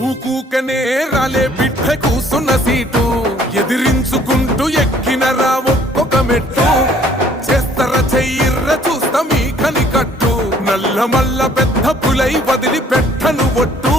ఊకూకనే రాలే బిడ్డ కూసున్న సీటు ఎదిరించుకుంటూ ఎక్కినరా ఒక్కొక్క మెట్టు చేస్తర చెయ్యిర్ర చూస్తా మీ కనికట్టు నల్ల మల్ల పెద్ద పులై వదిలి పెట్టను ఒట్టు